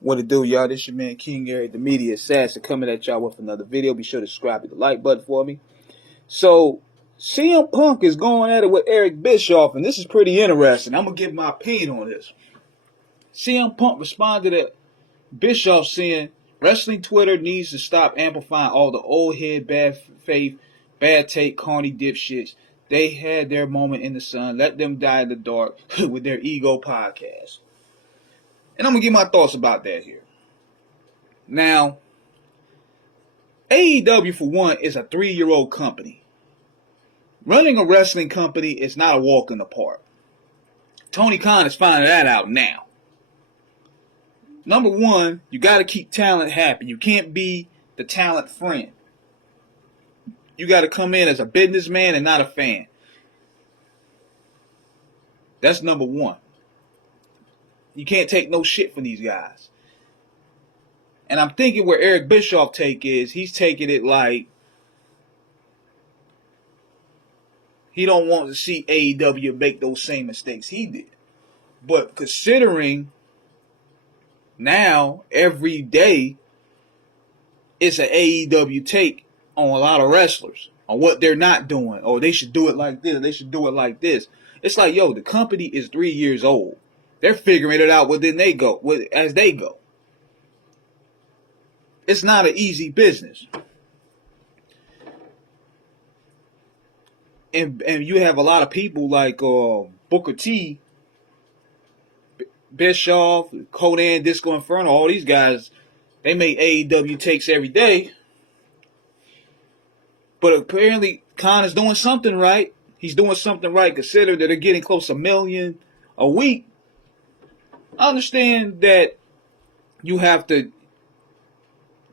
What it do, y'all? This your man King Gary, the media assassin, coming at y'all with another video. Be sure to subscribe to the like button for me. So, CM Punk is going at it with Eric Bischoff, and this is pretty interesting. I'm gonna give my opinion on this. CM Punk responded to Bischoff saying, "Wrestling Twitter needs to stop amplifying all the old head, bad faith, bad take, corny dipshits. They had their moment in the sun. Let them die in the dark with their ego podcast." And I'm gonna give my thoughts about that here. Now, AEW, for one, is a 3-year-old company. Running a wrestling company is not a walk in the park. Tony Khan is finding that out now. Number one, you got to keep talent happy. You can't be the talent friend. You got to come in as a businessman and not a fan. That's number one. You can't take no shit from these guys. And I'm thinking where Eric Bischoff take is, he's taking it like he don't want to see AEW make those same mistakes he did. But considering now every day it's an AEW take on a lot of wrestlers on what they're not doing, or they should do it like this, or they should do it like this. It's like, yo, the company is 3 years old. They're figuring it out within they go, as they go. It's not an easy business. And you have a lot of people like Booker T, Bischoff, Conan, Disco Inferno, all these guys, they make AEW takes every day. But apparently Khan is doing something right. He's doing something right considering that they're getting close to 1 million a week. I understand that you have to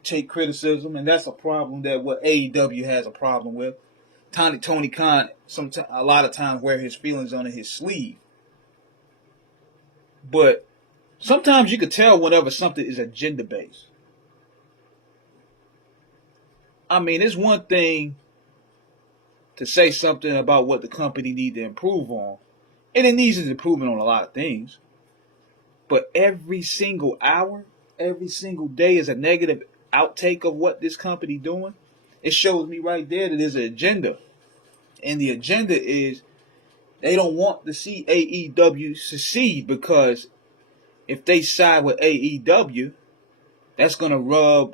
take criticism, and that's a problem that what AEW has a problem with. Tony Khan, a lot of times wear his feelings on his sleeve. But sometimes you could tell whenever something is agenda-based. I mean, it's one thing to say something about what the company needs to improve on, and it needs improvement on a lot of things. But every single hour, every single day is a negative outtake of what this company doing. It shows me right there that there's an agenda. And the agenda is they don't want to see AEW succeed, because if they side with AEW, that's going to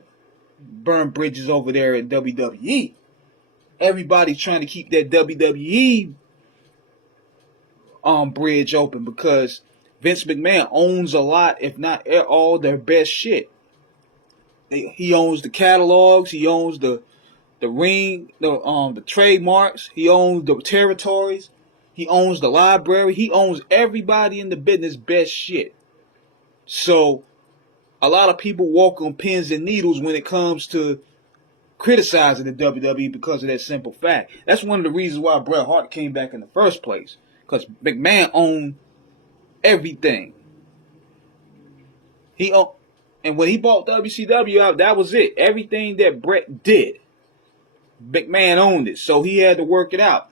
burn bridges over there at WWE. Everybody's trying to keep that WWE bridge open, because Vince McMahon owns a lot, if not all, their best shit. He owns the catalogs. He owns the ring, the trademarks. He owns the territories. He owns the library. He owns everybody in the business best shit. So a lot of people walk on pins and needles when it comes to criticizing the WWE because of that simple fact. That's one of the reasons why Bret Hart came back in the first place, because McMahon owned everything. And when he bought WCW out, that was it. Everything that Bret did, McMahon owned it, so he had to work it out.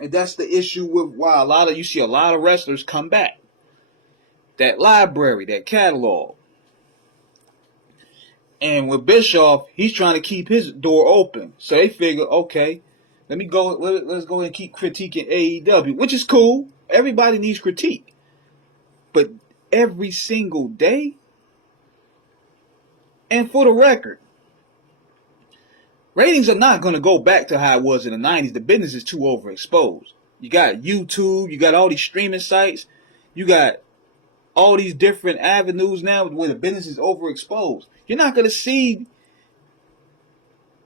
And that's the issue with why you see a lot of wrestlers come back. That library, that catalog. And with Bischoff, he's trying to keep his door open. So they figure, okay, let's go ahead and keep critiquing AEW, which is cool. Everybody needs critique. But every single day, and for the record, ratings are not going to go back to how it was in the 90s. The business is too overexposed. You got YouTube, you got all these streaming sites, you got all these different avenues now where the business is overexposed. You're not going to see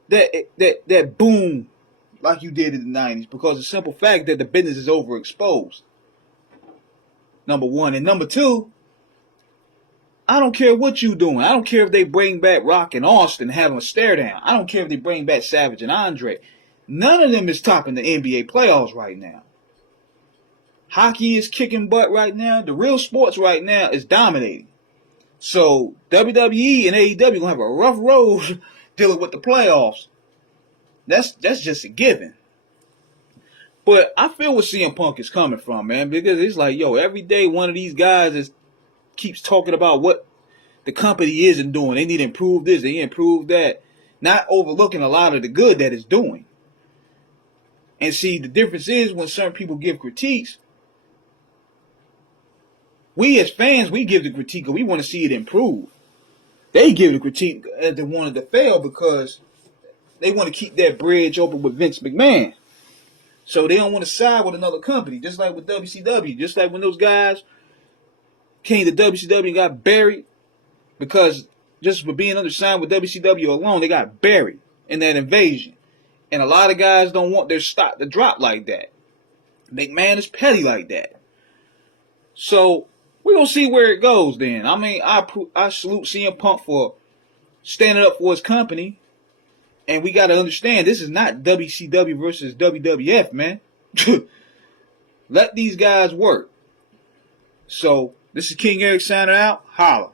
that boom like you did in the 90s, because the simple fact that the business is overexposed. Number one. And number two, I don't care what you doing. I don't care if they bring back Rock and Austin and have them a stare down. I don't care if they bring back Savage and Andre. None of them is topping the NBA playoffs right now. Hockey is kicking butt right now. The real sports right now is dominating. So WWE and AEW gonna have a rough road dealing with the playoffs. That's just a given. But I feel where CM Punk is coming from, man, because it's like, yo, every day one of these guys keeps talking about what the company isn't doing. They need to improve this, they improve that. Not overlooking a lot of the good that it's doing. And see, the difference is when certain people give critiques, we as fans, we give the critique because we want to see it improve. They give the critique as they wanted to fail because they want to keep that bridge open with Vince McMahon. So they don't want to side with another company, just like with WCW. Just like when those guys came to WCW and got buried because just for being undersigned with WCW alone, they got buried in that invasion. And a lot of guys don't want their stock to drop like that. McMahon is petty like that. So we're going to see where it goes then. I mean, I salute CM Punk for standing up for his company. And we got to understand, this is not WCW versus WWF, man. Let these guys work. So, this is King Eric signing out. Holla.